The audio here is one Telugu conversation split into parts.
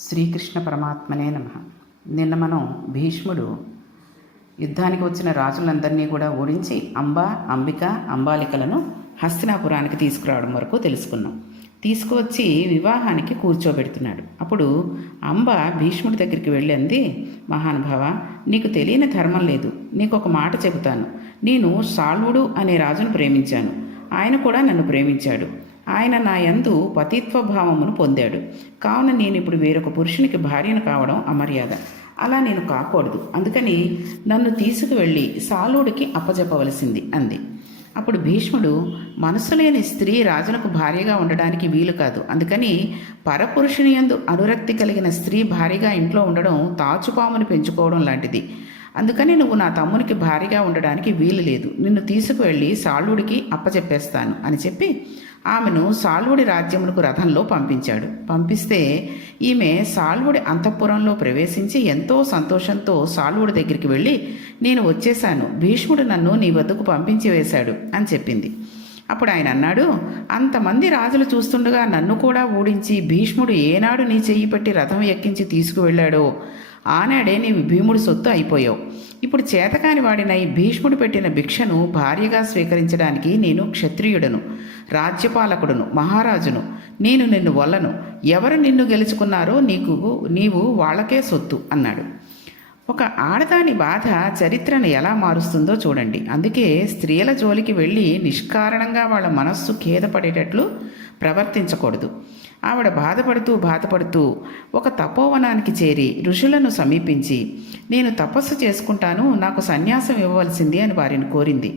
శ్రీకృష్ణ పరమాత్మనే నమః. నిన్న మనం భీష్ముడు యుద్ధానికి వచ్చిన రాజులందరినీ కూడా ఓడించి అంబిక అంబాలికలను హస్తినాపురానికి తీసుకురావడం వరకు తెలుసుకున్నాం. తీసుకువచ్చి వివాహానికి కూర్చోబెడుతున్నాడు. అప్పుడు అంబ భీష్ముడి దగ్గరికి వెళ్ళి అంది, మహానుభావ, నీకు తెలియని ధర్మం లేదు. నీకు ఒక మాట చెబుతాను. నేను సాల్వుడు అనే రాజును ప్రేమించాను. ఆయన కూడా నన్ను ప్రేమించాడు. ఆయన నా యందు పతిత్వ భావమును పొందాడు. కావున నేను ఇప్పుడు వేరొక పురుషునికి భార్యను కావడం అమర్యాద. అలా నేను కాకూడదు. అందుకని నన్ను తీసుకువెళ్ళి సాలుడికి అప్పజెప్పవలసింది అంది. అప్పుడు భీష్ముడు, మనసు లేని స్త్రీ రాజులకు భార్యగా ఉండడానికి వీలు కాదు. అందుకని పరపురుషుని యందు అనురక్తి కలిగిన స్త్రీ భార్యగా ఇంట్లో ఉండడం తాచుపాముని పెంచుకోవడం లాంటిది. అందుకని నువ్వు నా తమ్మునికి భార్యగా ఉండడానికి వీలు లేదు. నిన్ను తీసుకువెళ్ళి సాల్వుడికి అప్పచెప్పేస్తాను అని చెప్పి ఆమెను సాల్వుడి రాజ్యమునకు రథంలో పంపించాడు. పంపిస్తే ఈమె సాల్వుడి అంతఃపురంలో ప్రవేశించి ఎంతో సంతోషంతో సాల్వుడి దగ్గరికి వెళ్ళి, నేను వచ్చేశాను, భీష్ముడు నన్ను నీ వద్దకు పంపించి వేశాడు అని చెప్పింది. అప్పుడు ఆయన అన్నాడు, అంతమంది రాజులు చూస్తుండగా నన్ను కూడా ఓడించి భీష్ముడు ఏనాడు నీ చెయ్యి పెట్టి రథం ఎక్కించి తీసుకువెళ్ళాడో ఆనాడే నీవు భీముడి సొత్తు అయిపోయావు. ఇప్పుడు చేతకాని వాడినై భీష్ముడు పెట్టిన భిక్షను భార్యగా స్వీకరించడానికి నేను క్షత్రియుడను, రాజ్యపాలకుడును, మహారాజును. నేను నిన్ను వల్లను. ఎవరు నిన్ను గెలుచుకున్నారో నీవు వాళ్ళకే సొత్తు అన్నాడు. ఒక ఆడదాని బాధ చరిత్రను ఎలా మారుస్తుందో చూడండి. అందుకే స్త్రీల జోలికి వెళ్ళి నిష్కారణంగా వాళ్ళ మనస్సు ఖేదపడేటట్లు ప్రవర్తించకూడదు. ఆవిడ బాధపడుతూ ఒక తపోవనానికి చేరి ఋషులను సమీపించి, నేను తపస్సు చేసుకుంటాను, నాకు సన్యాసం ఇవ్వవలసింది అని వారిని కోరింది.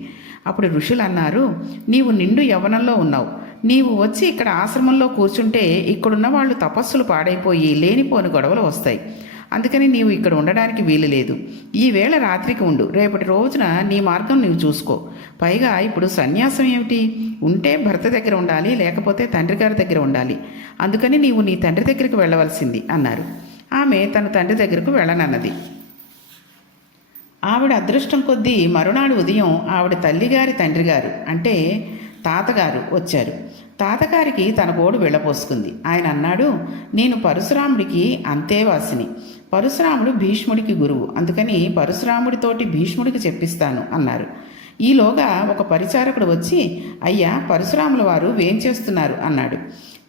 అప్పుడు ఋషులు అన్నారు, నీవు నిండు యవ్వనంలో ఉన్నావు. నీవు వచ్చి ఇక్కడ ఆశ్రమంలో కూర్చుంటే ఇక్కడున్న వాళ్ళు తపస్సులు పాడైపోయి లేనిపోని గొడవలు వస్తాయి. అందుకని నీవు ఇక్కడ ఉండడానికి వీలు లేదు. ఈవేళ రాత్రికి ఉండు. రేపటి రోజున నీ మార్గం నీవు చూసుకో. పైగా ఇప్పుడు సన్యాసం ఏమిటి? ఉంటే భర్త దగ్గర ఉండాలి, లేకపోతే తండ్రి గారి దగ్గర ఉండాలి. అందుకని నీవు నీ తండ్రి దగ్గరికి వెళ్ళవలసింది అన్నారు. ఆమె తన తండ్రి దగ్గరకు వెళ్ళనన్నది. ఆవిడ అదృష్టం కొద్దీ మరునాడు ఉదయం ఆవిడ తల్లిగారి తండ్రి గారు అంటే తాతగారు వచ్చారు. తాతగారికి తన గోడు వెళ్ళపోసుకుంది. ఆయన అన్నాడు, నేను పరశురాముడికి అంతేవాసిని. పరశురాముడు భీష్ముడికి గురువు. అందుకని పరశురాముడితోటి భీష్ముడికి చెప్పిస్తాను అన్నారు. ఈలోగా ఒక పరిచారకుడు వచ్చి, అయ్యా, పరశురాముల వారు వేం చేస్తున్నారు అన్నాడు.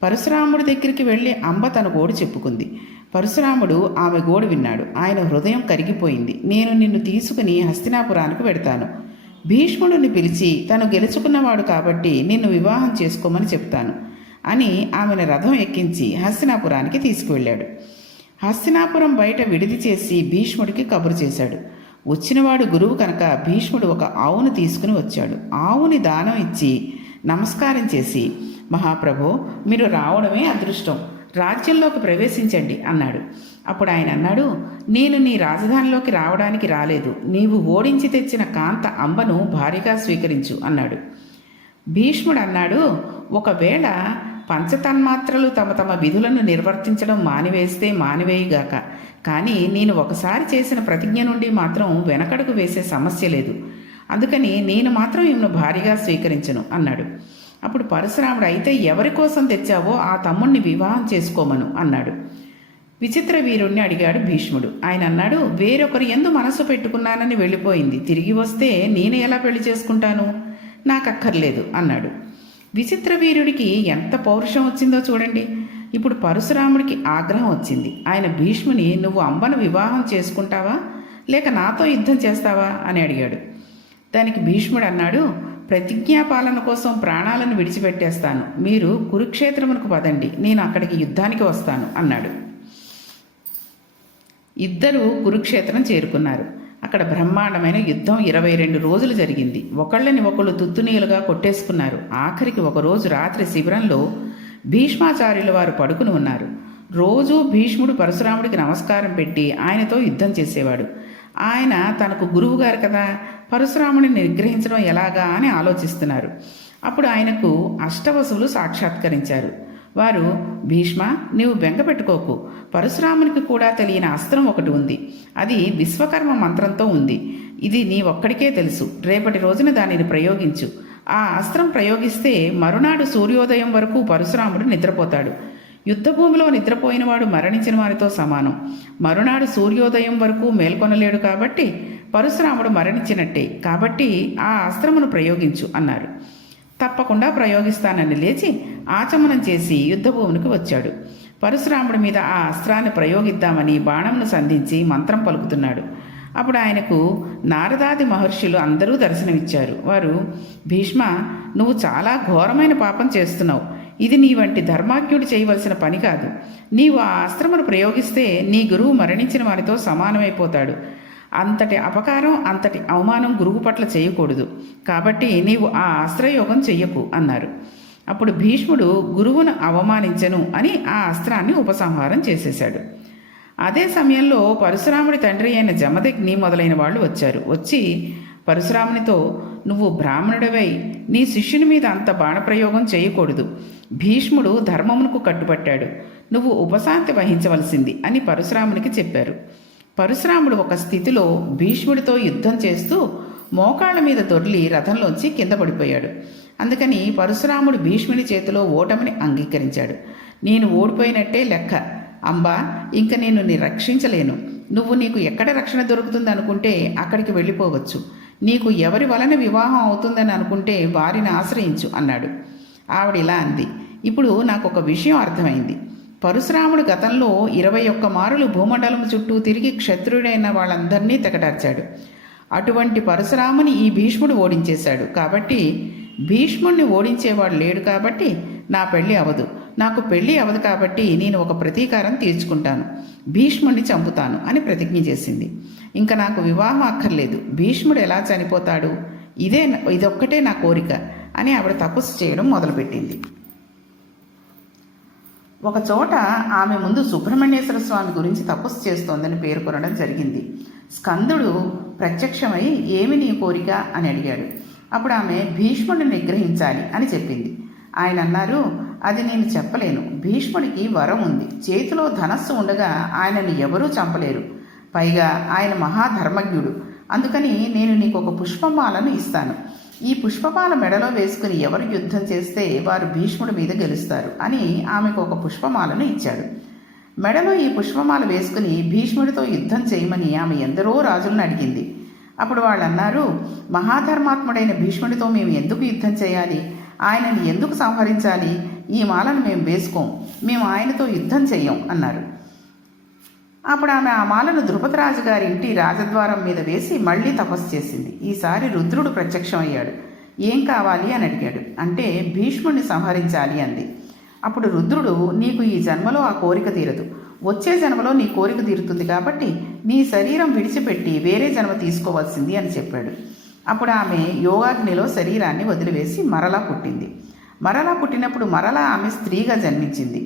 పరశురాముడి దగ్గరికి వెళ్ళి అంబ తన గోడు చెప్పుకుంది. పరశురాముడు ఆమె గోడు విన్నాడు. ఆయన హృదయం కరిగిపోయింది. నేను నిన్ను తీసుకుని హస్తినాపురానికి వెడతాను. భీష్ముడిని పిలిచి తను గెలుచుకున్నవాడు కాబట్టి నిన్ను వివాహం చేసుకోమని చెప్తాను అని ఆమెను రథం ఎక్కించి హస్తినాపురానికి తీసుకువెళ్ళాడు. హస్తినాపురం బయట విడిది చేసి భీష్ముడికి కబురు చేశాడు. వచ్చినవాడు గురువు కనుక భీష్ముడు ఒక ఆవును తీసుకుని వచ్చాడు. ఆవుని దానం ఇచ్చి నమస్కారం చేసి, మహాప్రభో, మీరు రావడమే అదృష్టం, రాజ్యంలోకి ప్రవేశించండి అన్నాడు. అప్పుడు ఆయన అన్నాడు, నేను నీ రాజధానిలోకి రావడానికి రాలేదు. నీవు ఓడించి తెచ్చిన కాంత అంబను భార్యగా స్వీకరించు అన్నాడు. భీష్ముడు అన్నాడు, ఒకవేళ పంచతన్మాత్రలు తమ తమ విధులను నిర్వర్తించడం మానివేస్తే మానివేయుగాక, కానీ నేను ఒకసారి చేసిన ప్రతిజ్ఞ నుండి మాత్రం వెనకడుగు వేసే సమస్య లేదు. అందుకని నేను మాత్రం ఈమెను భార్యగా స్వీకరించను అన్నాడు. అప్పుడు పరశురాముడు, అయితే ఎవరి కోసం తెచ్చావో ఆ తమ్ముణ్ణి వివాహం చేసుకోమను అన్నాడు. విచిత్ర వీరుణ్ణి అడిగాడు భీష్ముడు. ఆయన అన్నాడు, వేరొకరి యందు మనసు పెట్టుకున్నానని వెళ్ళిపోయింది. తిరిగి వస్తే నేను ఎలా పెళ్లి చేసుకుంటాను? నాకక్కర్లేదు అన్నాడు. విచిత్ర వీరుడికి ఎంత పౌరుషం వచ్చిందో చూడండి. ఇప్పుడు పరశురాముడికి ఆగ్రహం వచ్చింది. ఆయన భీష్ముని, నువ్వు అంబను వివాహం చేసుకుంటావా లేక నాతో యుద్ధం చేస్తావా అని అడిగాడు. దానికి భీష్ముడు అన్నాడు, ప్రతిజ్ఞాపాలన కోసం ప్రాణాలను విడిచిపెట్టేస్తాను. మీరు కురుక్షేత్రమునకు పదండి, నేను అక్కడికి యుద్ధానికి వస్తాను అన్నాడు. ఇద్దరూ కురుక్షేత్రం చేరుకున్నారు. అక్కడ బ్రహ్మాండమైన యుద్ధం 22 రోజులు జరిగింది. ఒకళ్ళని ఒకళ్ళు తుత్తునీయులుగా కొట్టేసుకున్నారు. ఆఖరికి ఒకరోజు రాత్రి శిబిరంలో భీష్మాచార్యుల వారు పడుకుని ఉన్నారు. రోజూ భీష్ముడు పరశురాముడికి నమస్కారం పెట్టి ఆయనతో యుద్ధం చేసేవాడు. ఆయన తనకు గురువుగారు కదా, పరశురాముడిని నిగ్రహించడం ఎలాగా అని ఆలోచిస్తున్నారు. అప్పుడు ఆయనకు అష్టవసువులు సాక్షాత్కరించారు. వారు, భీష్మ, నీవు బెంగపెట్టుకోకు. పరశురామునికి కూడా తెలియని అస్త్రం ఒకటి ఉంది. అది విశ్వకర్మ మంత్రంతో ఉంది. ఇది నీ ఒక్కడికే తెలుసు. రేపటి రోజున దానిని ప్రయోగించు. ఆ అస్త్రం ప్రయోగిస్తే మరునాడు సూర్యోదయం వరకు పరశురాముడు నిద్రపోతాడు. యుద్ధభూమిలో నిద్రపోయినవాడు మరణించిన వారితో సమానం. మరునాడు సూర్యోదయం వరకు మేల్కొనలేడు కాబట్టి పరశురాముడు మరణించినట్టే. కాబట్టి ఆ అస్త్రమును ప్రయోగించు అన్నారు. తప్పకుండా ప్రయోగిస్తానని లేచి ఆచమనం చేసి యుద్ధభూమికి వచ్చాడు. పరశురాముడి మీద ఆ అస్త్రాన్ని ప్రయోగిద్దామని బాణంను సంధించి మంత్రం పలుకుతున్నాడు. అప్పుడు ఆయనకు నారదాది మహర్షులు అందరూ దర్శనమిచ్చారు. వారు, భీష్మ, నువ్వు చాలా ఘోరమైన పాపం చేస్తున్నావు. ఇది నీ వంటి ధర్మాజ్ఞుడు చేయవలసిన పని కాదు. నీవు ఆ అస్త్రమును ప్రయోగిస్తే నీ గురువు మరణించిన వారితో సమానమైపోతాడు. అంతటి అపకారం, అంతటి అవమానం గురువు పట్ల చేయకూడదు. కాబట్టి నీవు ఆ అస్త్రయోగం చెయ్యకు అన్నారు. అప్పుడు భీష్ముడు గురువును అవమానించను అని ఆ అస్త్రాన్ని ఉపసంహారం చేసేశాడు. అదే సమయంలో పరశురాముడి తండ్రి అయిన జమదగ్ని మొదలైన వాళ్ళు వచ్చారు. వచ్చి పరశురామునితో, నువ్వు బ్రాహ్మణుడివై నీ శిష్యుని మీద అంత బాణప్రయోగం చేయకూడదు. భీష్ముడు ధర్మమునకు కట్టుబట్టాడు. నువ్వు ఉపశాంతి వహించవలసింది అని పరశురామునికి చెప్పారు. పరశురాముడు ఒక స్థితిలో భీష్ముడితో యుద్ధం చేస్తూ మోకాళ్ళ మీద దొర్లి రథంలోంచి కింద పడిపోయాడు. అందుకని పరశురాముడు భీష్ముని చేతిలో ఓటమిని అంగీకరించాడు. నేను ఓడిపోయినట్టే లెక్క. అంబా, ఇంక నేను నీ రక్షించలేను. నీకు ఎక్కడ రక్షణ దొరుకుతుంది అనుకుంటే అక్కడికి వెళ్ళిపోవచ్చు. నీకు ఎవరి వలన వివాహం అవుతుందని అనుకుంటే వారిని ఆశ్రయించు అన్నాడు. ఆవిడ ఇలా అంది, ఇప్పుడు నాకు ఒక విషయం అర్థమైంది. పరశురాముడు గతంలో 21 మారులు భూమండలం చుట్టూ తిరిగి క్షత్రుడైన వాళ్ళందరినీ తెగటార్చాడు. అటువంటి పరశురాముని ఈ భీష్ముడు ఓడించేశాడు. కాబట్టి భీష్ముడిని ఓడించేవాడు లేడు. కాబట్టి నా పెళ్ళి అవదు. నాకు పెళ్ళి అవదు కాబట్టి నేను ఒక ప్రతీకారం తీర్చుకుంటాను. భీష్ముడిని చంపుతాను అని ప్రతిజ్ఞ చేసింది. ఇంకా నాకు వివాహం అక్కర్లేదు. భీష్ముడు ఎలా చనిపోతాడు, ఇదొక్కటే నా కోరిక అని ఆవిడ తపస్సు చేయడం మొదలుపెట్టింది. ఒకచోట ఆమె ముందు సుబ్రహ్మణ్యేశ్వర స్వామి గురించి తపస్సు చేస్తోందని పేర్కొనడం జరిగింది. స్కందుడు ప్రత్యక్షమై, ఏమి నీ కోరిక అని అడిగాడు. అప్పుడు ఆమె భీష్ముడిని నిగ్రహించాలి అని చెప్పింది. ఆయన అన్నారు, అది నేను చెప్పలేను. భీష్ముడికి వరం ఉంది. చేతిలో ధనస్సు ఉండగా ఆయనను ఎవరూ చంపలేరు. పైగా ఆయన మహాధర్మజ్ఞుడు. అందుకని నేను నీకు ఒక పుష్పమాలను ఇస్తాను. ఈ పుష్పమాల మెడలో వేసుకుని ఎవరు యుద్ధం చేస్తే వారు భీష్ముడి మీద గెలుస్తారు అని ఆమెకు ఒక పుష్పమాలను ఇచ్చాడు. మెడలో ఈ పుష్పమాల వేసుకుని భీష్ముడితో యుద్ధం చేయమని ఆమె ఎందరో రాజులను అడిగింది. అప్పుడు వాళ్ళు అన్నారు, మహాధర్మాత్ముడైన భీష్ముడితో మేము ఎందుకు యుద్ధం చేయాలి? ఆయనని ఎందుకు సంహరించాలి? ఈ మాలను మేము వేసుకోం. మేము ఆయనతో యుద్ధం చెయ్యం అన్నారు. అప్పుడు ఆమె ఆ మాలను ద్రుపదరాజు గారి ఇంటి రాజద్వారం మీద వేసి మళ్ళీ తపస్సు చేసింది. ఈసారి రుద్రుడు ప్రత్యక్షమయ్యాడు. ఏం కావాలి అని అడిగాడు. అంటే భీష్ముడిని సంహరించాలి అంది. అప్పుడు రుద్రుడు, నీకు ఈ జన్మలో ఆ కోరిక తీరదు. వచ్చే జన్మలో నీ కోరిక తీరుతుంది. కాబట్టి నీ శరీరం విడిచిపెట్టి వేరే జన్మ తీసుకోవాల్సింది అని చెప్పాడు. అప్పుడు ఆమె యోగాగ్నిలో శరీరాన్ని వదిలివేసి మరలా పుట్టింది. మరలా పుట్టినప్పుడు మరలా ఆమె స్త్రీగా జన్మించింది.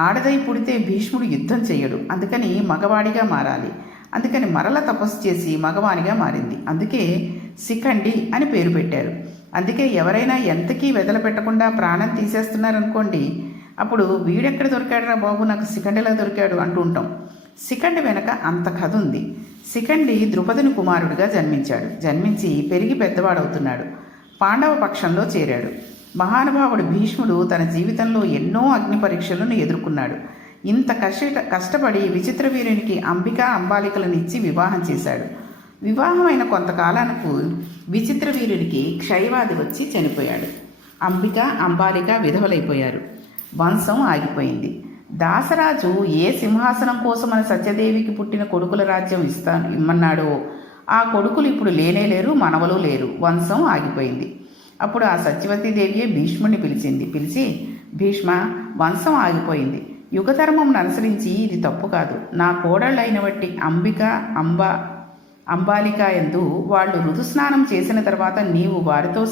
ఆడదై పుడితే భీష్ముడు యుద్ధం చేయడు. అందుకని మగవాడిగా మారాలి. అందుకని మరల తపస్సు చేసి మగవానిగా మారింది. అందుకే శిఖండి అని పేరు పెట్టారు. అందుకే ఎవరైనా ఎంతకీ వెదలపెట్టకుండా ప్రాణం తీసేస్తున్నారనుకోండి, అప్పుడు వీడెక్కడ దొరికాడురా బాబు, నాకు శిఖండిలా దొరికాడు అంటూ ఉంటాం. శిఖండి వెనక అంత కథ ఉంది. శిఖండి ద్రుపదుని కుమారుడిగా జన్మించాడు. జన్మించి పెరిగి పెద్దవాడవుతున్నాడు. పాండవ పక్షంలో చేరాడు. మహానుభావుడు భీష్ముడు తన జీవితంలో ఎన్నో అగ్ని పరీక్షలను ఎదుర్కొన్నాడు. ఇంత కష్టపడి విచిత్రవీరునికి అంబిక అంబాలికలను ఇచ్చి వివాహం చేశాడు. వివాహమైన కొంతకాలానికి విచిత్రవీరునికి క్షయవాది వచ్చి చనిపోయాడు. అంబిక అంబాలిక విధవలైపోయారు. వంశం ఆగిపోయింది. దాసరాజు ఏ సింహాసనం కోసమని సత్యదేవికి పుట్టిన కొడుకుల రాజ్యం ఇమ్మన్నాడో ఆ కొడుకులు ఇప్పుడు లేనేలేరు, మనవలు లేరు. వంశం ఆగిపోయింది. అప్పుడు ఆ సత్యవతీదేవియే భీష్ముడిని పిలిచి, భీష్మ, వంశం ఆగిపోయింది. యుగధర్మం అనుసరించి ఇది తప్పు కాదు. నా కోడళ్ళైన బట్టి అంబిక అంబాలిక యందు వాళ్ళు ఋతుస్నానం చేసిన తర్వాత నీవు వారితో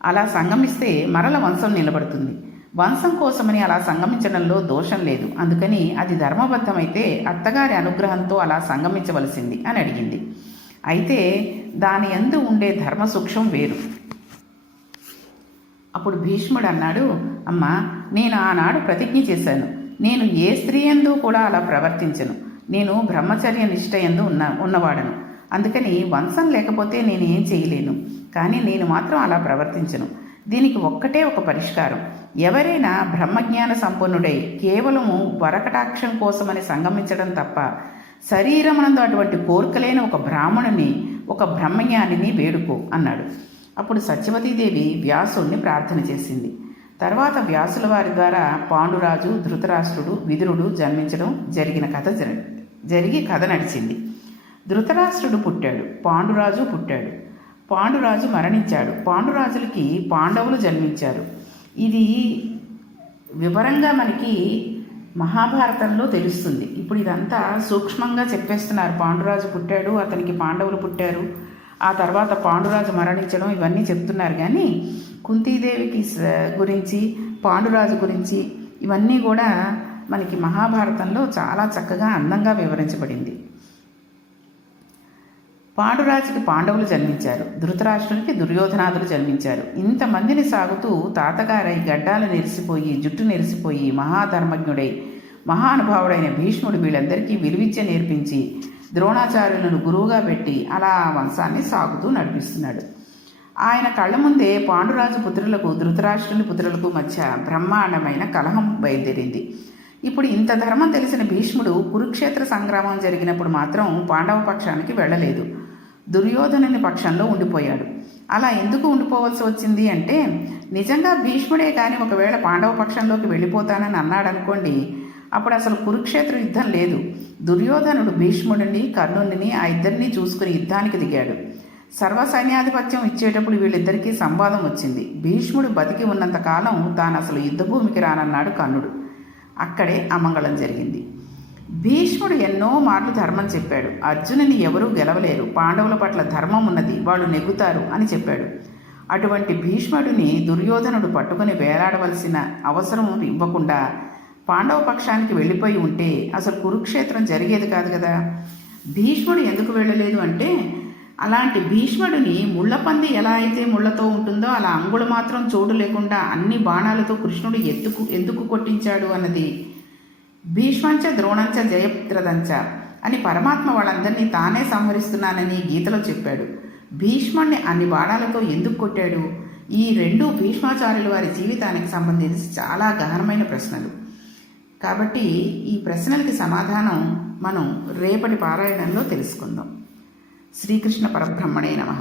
అలా సంగమిస్తే మరల వంశం నిలబడుతుంది. వంశం కోసమని అలా సంగమించడంలో దోషం లేదు. అందుకని అది ధర్మబద్ధమైతే అత్తగారి అనుగ్రహంతో అలా సంగమించవలసింది అని అడిగింది. అయితే దాని యందు ఉండే ధర్మ సూక్ష్మం వేరు. అప్పుడు భీష్ముడు అన్నాడు, అమ్మా, నేను ఆనాడు ప్రతిజ్ఞ చేశాను. నేను ఏ స్త్రీ యందు కూడా అలా ప్రవర్తించను. నేను బ్రహ్మచర్య నిష్ట యందు ఉన్నవాడను. అందుకని వంశం లేకపోతే నేను ఏం చేయలేను. కానీ నేను మాత్రం అలా ప్రవర్తించను. దీనికి ఒక్కటే ఒక పరిష్కారం. ఎవరైనా బ్రహ్మజ్ఞాన సంపన్నుడై కేవలము వరకటాక్షం కోసమని సంగమించడం తప్ప శరీరమునందు అటువంటి కోరికలేని ఒక బ్రాహ్మణుని, ఒక బ్రహ్మజ్ఞానిని వేడుకో అన్నాడు. అప్పుడు సత్యవతీదేవి వ్యాసుడిని ప్రార్థన చేసింది. తర్వాత వ్యాసుల వారి ద్వారా పాండురాజు, ధృతరాష్ట్రుడు, విదురుడు జన్మించడం జరిగి కథ నడిచింది. ధృతరాష్ట్రుడు పుట్టాడు, పాండురాజు పుట్టాడు. పాండురాజు మరణించాడు. పాండురాజులకి పాండవులు జన్మించారు. ఇది వివరంగా మనకి మహాభారతంలో తెలుస్తుంది. ఇప్పుడు ఇదంతా సూక్ష్మంగా చెప్పేస్తున్నారు. పాండురాజు పుట్టాడు, అతనికి పాండవులు పుట్టారు, ఆ తర్వాత పాండురాజు మరణించడం, ఇవన్నీ చెప్తున్నారు. కానీ కుంతీదేవికి గురించి, పాండురాజు గురించి ఇవన్నీ కూడా మనకి మహాభారతంలో చాలా చక్కగా అందంగా వివరించబడింది. పాండురాజుకి పాండవులు జన్మించారు, ధృతరాష్ట్రునికి దుర్యోధనాదులు జన్మించారు. ఇంతమందిని సాగుతూ తాతగారై గడ్డాలు నెరిసిపోయి, జుట్టు నెరిసిపోయి, మహాధర్మజ్ఞుడై మహానుభావుడైన భీష్ముడు వీళ్ళందరికీ విలువిద్య నేర్పించి ద్రోణాచార్యులను గురువుగా పెట్టి అలా వంశాన్ని సాగుతూ నడిపిస్తున్నాడు. ఆయన కళ్ళ ముందే పాండురాజు పుత్రులకు, ధృతరాష్ట్రుని పుత్రులకు మధ్య బ్రహ్మాండమైన కలహం బయలుదేరింది. ఇప్పుడు ఇంత ధర్మం తెలిసిన భీష్ముడు కురుక్షేత్ర సంగ్రామం జరిగినప్పుడు మాత్రం పాండవ పక్షానికి వెళ్ళలేదు, దుర్యోధనుని పక్షంలో ఉండిపోయాడు. అలా ఎందుకు ఉండిపోవలసి వచ్చింది అంటే, నిజంగా భీష్ముడే కానీ ఒకవేళ పాండవ పక్షంలోకి వెళ్ళిపోతానని అన్నాడనుకోండి, అప్పుడు అసలు కురుక్షేత్ర యుద్ధం లేదు. దుర్యోధనుడు భీష్ముడిని, కర్ణుని ఆ ఇద్దరినీ చూసుకుని యుద్ధానికి దిగాడు. సర్వసైన్యాధిపత్యం ఇచ్చేటప్పుడు వీళ్ళిద్దరికీ సంవాదం వచ్చింది. భీష్ముడు బతికి ఉన్నంతకాలం తాను అసలు యుద్ధభూమికి రానన్నాడు కర్ణుడు. అక్కడే అమంగళం జరిగింది. భీష్ముడు ఎన్నో మార్లు ధర్మం చెప్పాడు. అర్జునుని ఎవరూ గెలవలేరు, పాండవుల పట్ల ధర్మం ఉన్నది, వాళ్ళు నెగ్గుతారు అని చెప్పాడు. అటువంటి భీష్ముడిని దుర్యోధనుడు పట్టుకుని వేలాడవలసిన అవసరం ఇవ్వకుండా పాండవ పక్షానికి వెళ్ళిపోయి ఉంటే అసలు కురుక్షేత్రం జరిగేది కాదు కదా. భీష్ముడు ఎందుకు వెళ్ళలేదు అంటే, అలాంటి భీష్ముడిని ముళ్ళపంది ఎలా అయితే ముళ్ళతో ఉంటుందో అలా అంగుళం మాత్రం చోటు లేకుండా అన్ని బాణాలతో కృష్ణుడు ఎందుకు కొట్టించాడు అన్నది. భీష్మంచ ద్రోణంచ జయద్రథంచ అని పరమాత్మ వాళ్ళందరినీ తానే సంహరిస్తున్నానని గీతలో చెప్పాడు. భీష్ముడిని అన్ని బాణాలతో ఎందుకు కొట్టాడు? ఈ రెండు భీష్మాచార్యుల వారి జీవితానికి సంబంధించి చాలా గహనమైన ప్రశ్నలు. కాబట్టి ఈ ప్రశ్నలకి సమాధానం మనం రేపటి పారాయణంలో తెలుసుకుందాం. శ్రీకృష్ణ పరబ్రహ్మణే నమః.